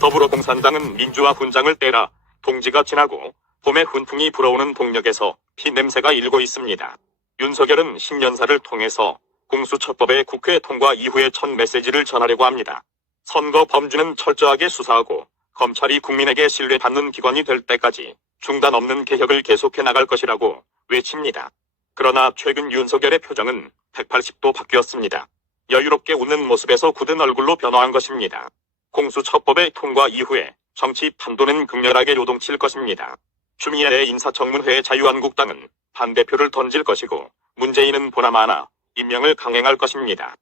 더불어공산당은 민주화 훈장을 떼라, 동지가 지나고 봄의 훈풍이 불어오는 동력에서 피냄새가 일고 있습니다. 윤석열은 신년사를 통해서 공수처법의 국회 통과 이후의 첫 메시지를 전하려고 합니다. 선거 범죄는 철저하게 수사하고 검찰이 국민에게 신뢰받는 기관이 될 때까지 중단 없는 개혁을 계속해 나갈 것이라고 외칩니다. 그러나 최근 윤석열의 표정은 180도 바뀌었습니다. 여유롭게 웃는 모습에서 굳은 얼굴로 변화한 것입니다. 공수처법의 통과 이후에 정치 판도는 극렬하게 요동칠 것입니다. 추미애의 인사청문회에 자유한국당은 반대표를 던질 것이고 문재인은 보나마나 임명을 강행할 것입니다.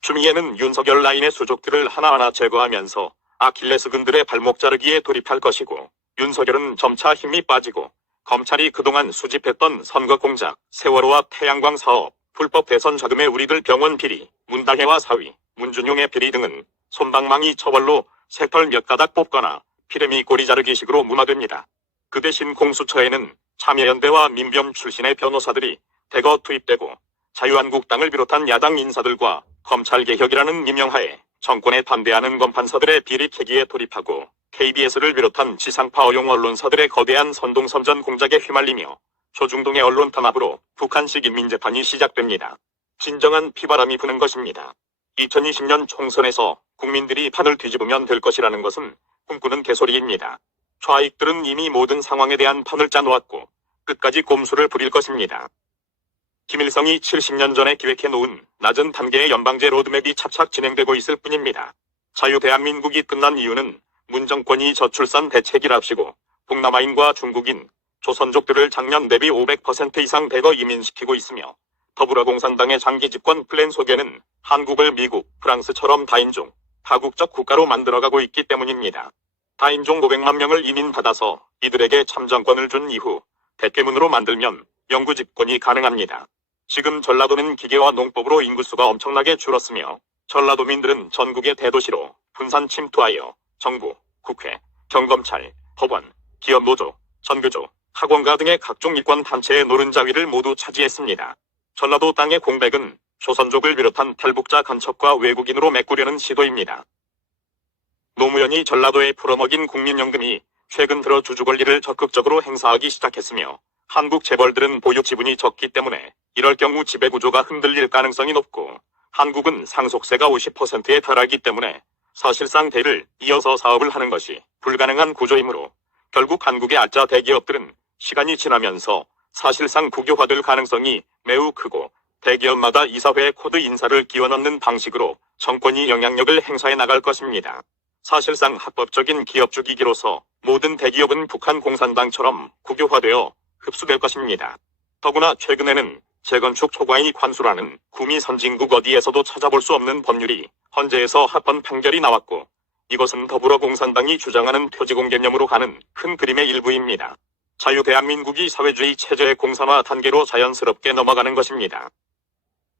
추미애는 윤석열 라인의 수족들을 하나하나 제거하면서 아킬레스건들의 발목 자르기에 돌입할 것이고, 윤석열은 점차 힘이 빠지고 검찰이 그동안 수집했던 선거 공작, 세월호와 태양광 사업, 불법 대선 자금의 우리들 병원 비리, 문다혜와 사위, 문준용의 비리 등은 솜방망이 처벌로 새털 몇 가닥 뽑거나 피레미 꼬리 자르기식으로 무마됩니다. 그 대신 공수처에는 참여연대와 민변 출신의 변호사들이 대거 투입되고 자유한국당을 비롯한 야당 인사들과 검찰개혁이라는 임명하에 정권에 반대하는 검판사들의 비리 캐기에 돌입하고 KBS를 비롯한 지상파 어용 언론사들의 거대한 선동선전 공작에 휘말리며 조중동의 언론 탄압으로 북한식 인민재판이 시작됩니다. 진정한 피바람이 부는 것입니다. 2020년 총선에서 국민들이 판을 뒤집으면 될 것이라는 것은 꿈꾸는 개소리입니다. 좌익들은 이미 모든 상황에 대한 판을 짜놓았고 끝까지 꼼수를 부릴 것입니다. 김일성이 70년 전에 기획해놓은 낮은 단계의 연방제 로드맵이 차착 진행되고 있을 뿐입니다. 자유대한민국이 끝난 이유는 문정권이 저출산 대책이랍시고 동남아인과 중국인, 조선족들을 작년 대비 500% 이상 대거 이민시키고 있으며, 더불어공산당의 장기 집권 플랜 속에는 한국을 미국, 프랑스처럼 다인종, 다국적 국가로 만들어가고 있기 때문입니다. 다인종 500만 명을 이민받아서 이들에게 참정권을 준 이후 대퇴문으로 만들면 영구 집권이 가능합니다. 지금 전라도는 기계와 농법으로 인구수가 엄청나게 줄었으며 전라도민들은 전국의 대도시로 분산 침투하여 정부, 국회, 경검찰, 법원, 기업 노조, 전교조, 학원가 등의 각종 이권 단체의 노른자위를 모두 차지했습니다. 전라도 땅의 공백은 조선족을 비롯한 탈북자 간첩과 외국인으로 메꾸려는 시도입니다. 노무현이 전라도에 풀어먹인 국민연금이 최근 들어 주주 권리를 적극적으로 행사하기 시작했으며, 한국 재벌들은 보유 지분이 적기 때문에 이럴 경우 지배구조가 흔들릴 가능성이 높고, 한국은 상속세가 50%에 달하기 때문에 사실상 대를 이어서 사업을 하는 것이 불가능한 구조이므로 결국 한국의 아짜 대기업들은 시간이 지나면서 사실상 국유화될 가능성이 매우 크고, 대기업마다 이사회 코드 인사를 끼워 넣는 방식으로 정권이 영향력을 행사해 나갈 것입니다. 사실상 합법적인 기업주 기기로서 모든 대기업은 북한 공산당처럼 국유화되어 흡수될 것입니다. 더구나 최근에는 재건축 초과이익 환수라는 구미 선진국 어디에서도 찾아볼 수 없는 법률이 헌재에서 합헌 판결이 나왔고, 이것은 더불어공산당이 주장하는 토지공 개념으로 가는 큰 그림의 일부입니다. 자유대한민국이 사회주의 체제의 공산화 단계로 자연스럽게 넘어가는 것입니다.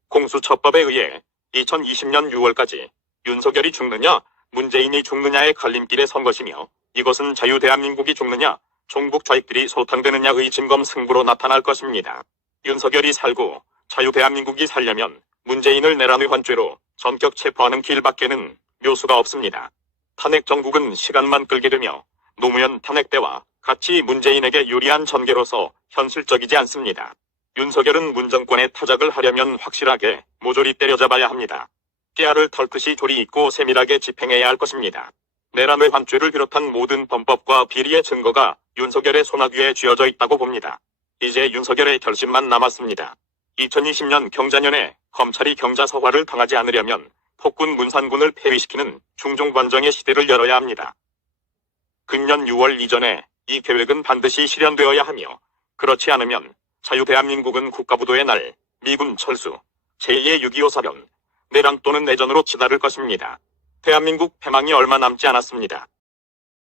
공수처법에 의해 2020년 6월까지 윤석열이 죽느냐 문재인이 죽느냐의 갈림길에 선 것이며, 이것은 자유대한민국이 죽느냐 종북 좌익들이 소탕되느냐의 진검승부로 나타날 것입니다. 윤석열이 살고 자유대한민국이 살려면 문재인을 내란의환죄로 전격 체포하는 길밖에는 묘수가 없습니다. 탄핵 정국은 시간만 끌게 되며 노무현 탄핵 때와 같이 문재인에게 유리한 전개로서 현실적이지 않습니다. 윤석열은 문정권의 타작을 하려면 확실하게 모조리 때려잡아야 합니다. 깨알을 털듯이 조리 있고 세밀하게 집행해야 할 것입니다. 내란의환죄를 비롯한 모든 범법과 비리의 증거가 윤석열의 손아귀에 쥐어져 있다고 봅니다. 이제 윤석열의 결심만 남았습니다. 2020년 경자년에 검찰이 경자서화를 당하지 않으려면 폭군 문산군을 폐위시키는 중종관정의 시대를 열어야 합니다. 금년 6월 이전에 이 계획은 반드시 실현되어야 하며, 그렇지 않으면 자유대한민국은 국가부도의 날, 미군 철수, 제2의 6.25 사변, 내란 또는 내전으로 치달을 것입니다. 대한민국 패망이 얼마 남지 않았습니다.